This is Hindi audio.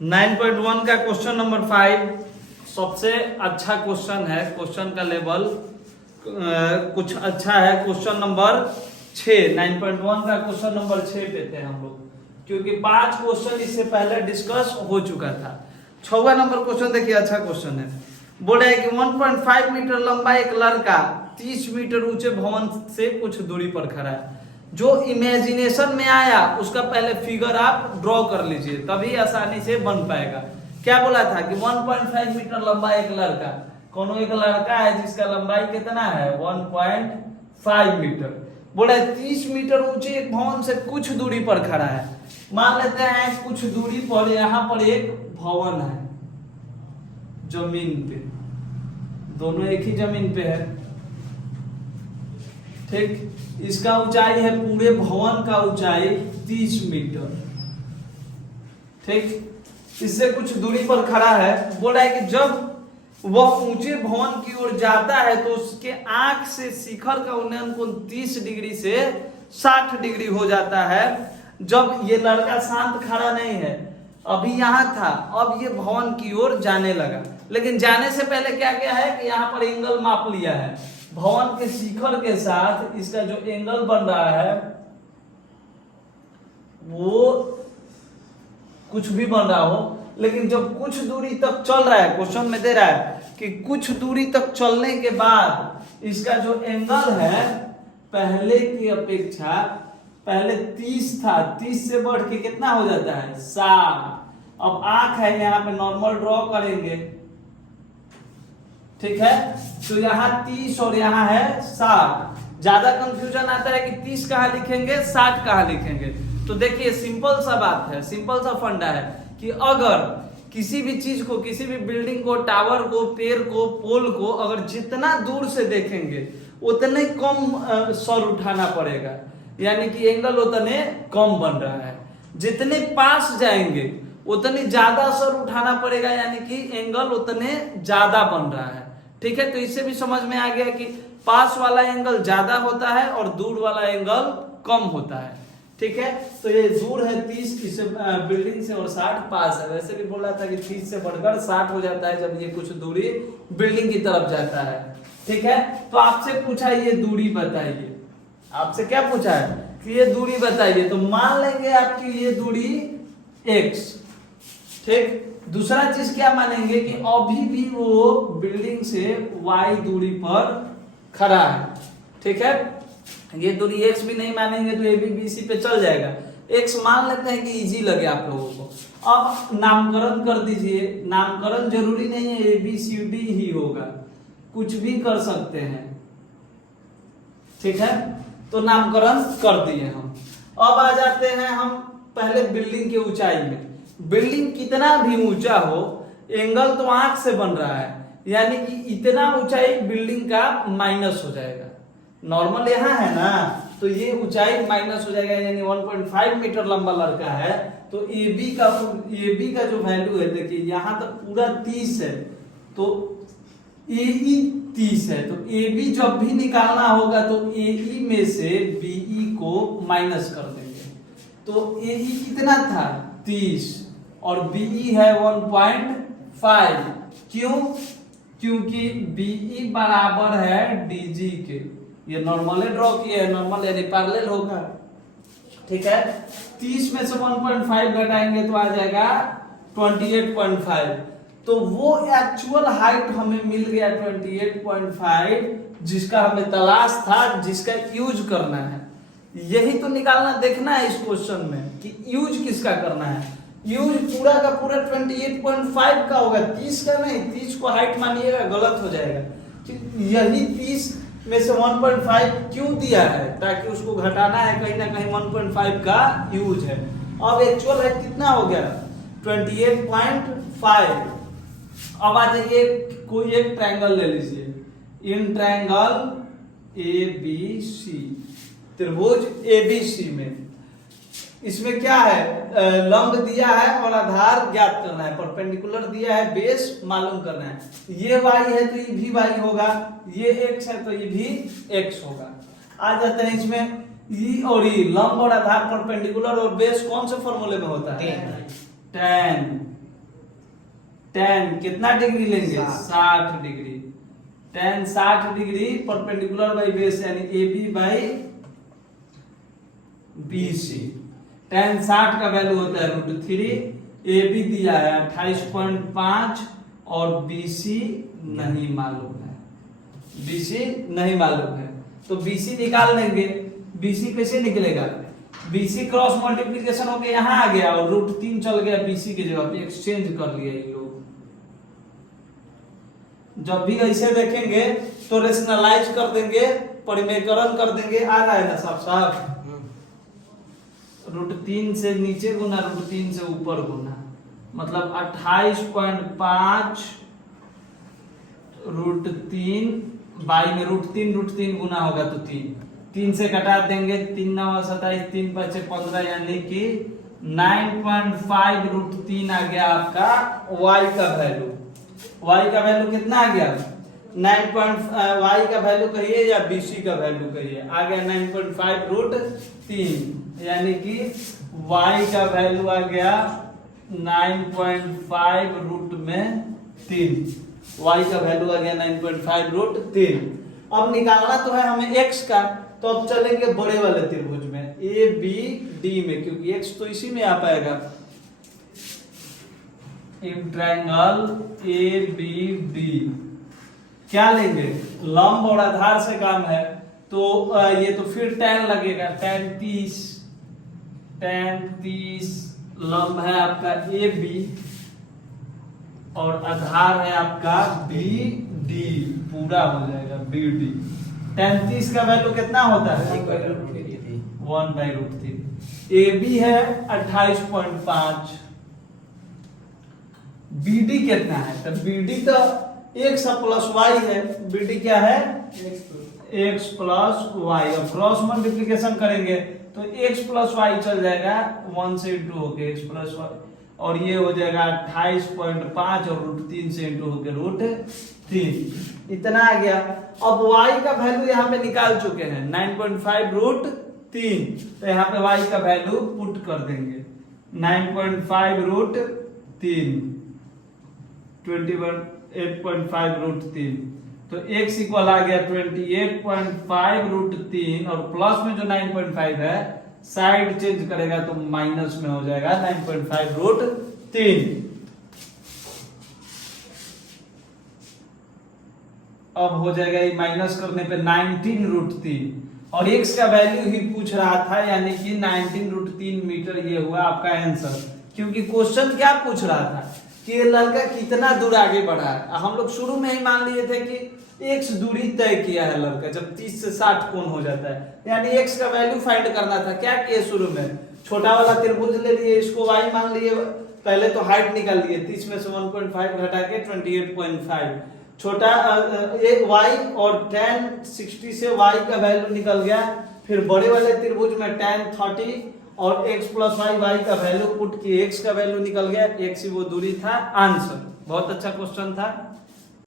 9.1 का क्वेश्चन नंबर 5 सबसे अच्छा क्वेश्चन है। क्वेश्चन का लेवल कुछ अच्छा है। क्वेश्चन नंबर 6 9.1 का क्वेश्चन नंबर 6 पे थे हम लोग, क्योंकि 5 क्वेश्चन इससे पहले डिस्कस हो चुका था। 6वां नंबर क्वेश्चन देखिए, अच्छा क्वेश्चन है। बोल रहा है कि 1.5 मीटर लंबा एक लड़का 30 मीटर ऊंचे भवन से कुछ दूरी पर खड़ा है। जो इमेजिनेशन में आया उसका पहले फिगर आप ड्रॉ कर लीजिए, तभी आसानी से बन पाएगा। क्या बोला था कि 1.5 मीटर लंबा एक लड़का, कौन एक लड़का है जिसका लंबाई कितना है 1.5 मीटर। बोला 30 मीटर ऊंचे एक भवन से कुछ दूरी पर खड़ा है। मान लेते हैं कुछ दूरी पर यहाँ पर एक भवन है, जमीन पे, दोनों एक ही जमीन पे है, ठीक। इसका ऊंचाई है, पूरे भवन का ऊंचाई 30 मीटर, ठीक। इससे कुछ दूरी पर खड़ा है। बोला है कि जब वह ऊंचे भवन की ओर जाता है तो उसके आंख से शिखर का उन्नयन कोण 30 डिग्री से 60 डिग्री हो जाता है। जब ये लड़का शांत खड़ा नहीं है, अभी यहां था, अब ये भवन की ओर जाने लगा, लेकिन जाने से पहले क्या क्या है कि यहाँ पर एंगल माप लिया है। भवन के शिखर के साथ इसका जो एंगल बन रहा है वो कुछ भी बन रहा हो, लेकिन जब कुछ दूरी तक चल रहा है, क्वेश्चन में दे रहा है कि कुछ दूरी तक चलने के बाद इसका जो एंगल है पहले की अपेक्षा, पहले 30 था, 30 से बढ़ के कितना हो जाता है 60। अब आंख है यहाँ पे, नॉर्मल ड्रॉ करेंगे, ठीक है। तो यहाँ 30 और यहाँ है 60। ज्यादा कंफ्यूजन आता है कि 30 कहाँ लिखेंगे 60 कहाँ लिखेंगे। तो देखिए सिंपल सा बात है, सिंपल सा फंडा है कि अगर किसी भी चीज को, किसी भी बिल्डिंग को, टावर को, पेड़ को, पोल को अगर जितना दूर से देखेंगे उतने कम सर उठाना पड़ेगा, यानी कि एंगल उतने कम बन रहा है। जितने पास जाएंगे उतनी ज्यादा सर उठाना पड़ेगा, यानी कि एंगल उतने ज्यादा बन रहा है, ठीक है। तो इससे भी समझ में आ गया कि पास वाला एंगल ज्यादा होता है और दूर वाला एंगल कम होता है, ठीक है। तो ये दूर है 30 इसे बिल्डिंग से और 60 पास है। वैसे भी बोला था कि 30 से बढ़कर 60 हो जाता है जब ये कुछ दूरी बिल्डिंग की तरफ जाता है, ठीक है। तो आपसे पूछा ये दूरी बताइए, आपसे क्या पूछा है कि ये दूरी बताइए, तो मान लेंगे आपकी ये दूरी x, ठीक। दूसरा चीज क्या मानेंगे कि अभी भी वो बिल्डिंग से y दूरी पर खड़ा है, ठीक है। ये दूरी x भी नहीं मानेंगे तो ये भी BC पे चल जाएगा। x मान लेते हैं कि इजी लगे आप लोगों को। अब नामकरण कर दीजिए, नामकरण जरूरी नहीं है ABCD ही होगा, कुछ भी कर सकते हैं, ठीक है। तो नामकरण कर दिए हम। अब आ जाते हैं हम पहले बिल्डिंग के ऊंचाई में। बिल्डिंग कितना भी ऊंचा हो, एंगल तो आंख से बन रहा है, यानी कि इतना ऊंचाई बिल्डिंग का माइनस हो जाएगा। नॉर्मल यहाँ है ना, तो ये ऊंचाई माइनस हो जाएगा, यानी 1.5 मीटर लंबा लड़का है तो AB का जो वैल्यू है, देखिए यहाँ तक पूरा 30 है तो AE 30 है, तो AB जब भी निकालना होगा तो AE में से BE को माइनस कर देंगे। तो AE कितना था 30 और BE है 1.5। क्यों? क्योंकि BE बराबर है DG के। ये नॉर्मल ड्रॉ किया है, नॉर्मल यानी पैरेलल होगा, ठीक है। 30 में से 1.5 घटाएंगे तो आ जाएगा 28.5। तो वो एक्चुअल हाइट हमें मिल गया 28.5, जिसका हमें तलाश था, जिसका यूज करना है। यही तो निकालना, देखना है इस क्वेश्चन में कि यूज किसका करना है। यूज पूरा का पूरा 28.5 का होगा, 30 का नहीं। 30 को हाइट मानिएगा गलत हो जाएगा। यही 30 में से 1.5 क्यों दिया है, ताकि उसको घटाना है, कहीं ना कहीं 1.5 का यूज है। अब एक्चुअल हाइट कितना हो गया 28.5। अब आ जाइए, कोई एक ट्रायंगल ले लीजिए, इन ट्रायंगल ABC, त्रिभुज ABC में, इसमें क्या है, लंब दिया है और आधार ज्ञात करना है, परपेंडिकुलर दिया है, बेस मालूम करना है। ये y है तो ये भी y होगा, ये x है तो ये भी x होगा। आ जाते हैं इसमें ई और ई, लंब और आधार, परपेंडिकुलर और बेस कौन से फॉर्मूले में होता है, tan। tan कितना डिग्री लेंगे, 60 degree. tan 60 degree perpendicular by base यानी AB बाई BC। tan 60 का वैल्यू होता है √3, AB दिया है 28.5 और BC नहीं मालूम है, BC नहीं मालूम है, तो BC निकाल लेंगे। BC कैसे निकलेगा, BC क्रॉस मल्टीप्लिकेशन होके यहाँ आ गया और √3 चल गया BC के जगह पे, एक्सचेंज कर लिया ये लोग। जब भी ऐसे देखेंगे तो रेशनलाइज कर देंगे, परिमेयकरण कर देंगे, आ रहा है ना साफ साफ। √3 से नीचे गुना √3 से ऊपर गुना, मतलब 28.5 √3 बाई में √3 गुना होगा तो 3 से कटा देंगे, 3 9 27, 3 5 15 यानी कि 9.5 √3 आ गया आपका y का वैल्यू। y का वैल्यू कितना आ गया, 9. y का वैल्यू कहिए या BC का वैल्यू कहिए, आ गया 9.5 √3 यानी कि y का वैल्यू आ गया 9.5 √3। y का वैल्यू आ गया 9.5 √3। अब निकालना तो है हमें x का, तो अब चलेंगे बड़े वाले त्रिभुज में ABD में, क्योंकि x तो इसी में आ पाएगा। इन ट्रायंगल ABD क्या लेंगे, लंब और आधार से काम है, तो ये तो फिर tan लगेगा, tan 30 लंब है आपका AB और आधार है आपका BD, पूरा हो जाएगा BD। tan 30 का वैल्यू कितना होता है, 1/√3। AB है 28.5, BD कितना है, तो BD तो x प्लस y है, BD क्या है x प्लस y। अब क्रॉस मल्टीप्लिकेशन करेंगे तो x प्लस y चल जाएगा 1 से इंटू होके x प्लस y, और ये हो जाएगा 28.5 और √3 से इंटू होके √3, इतना आ गया। अब y का वैल्यू यहाँ पे निकाल चुके हैं 9.5 √3, तो यहाँ पे y का वैल्यू पुट कर देंगे 9.5 √3, 28.5 √3, तो x इक्वल आ गया 28.5 √3 और प्लस में जो 9.5 है साइड चेंज करेगा तो माइनस में हो जाएगा 9.5 √3। अब हो जाएगा ये माइनस करने पे 19 √3 और x का वैल्यू ही पूछ रहा था, यानी कि 19 √3 मीटर ये हुआ आपका आंसर। क्योंकि क्वेश्चन क्या पूछ रहा था कि ये लड़का कितना दूर आगे बढ़ा है। हम लोग शुरू में ही मान लिए थे कि x दूरी तय किया है लड़का जब 30 से 60 कोण हो जाता है, यानी x का वैल्यू फाइंड करना था। क्या किए शुरू में, छोटा वाला त्रिभुज ले लिए, इसको y मान लिए, पहले तो हाइट निकाल लिए, 30 में से 1.5 घटा के 28.5, छोटा y और tan 60 से y का वैल्यू निकल गया। फिर बड़े वाले त्रिभुज में tan 30 और x प्लस y का वैल्यू पुट किए, x का वैल्यू निकल गया, x ही वो दूरी था। आंसर बहुत अच्छा क्वेश्चन था।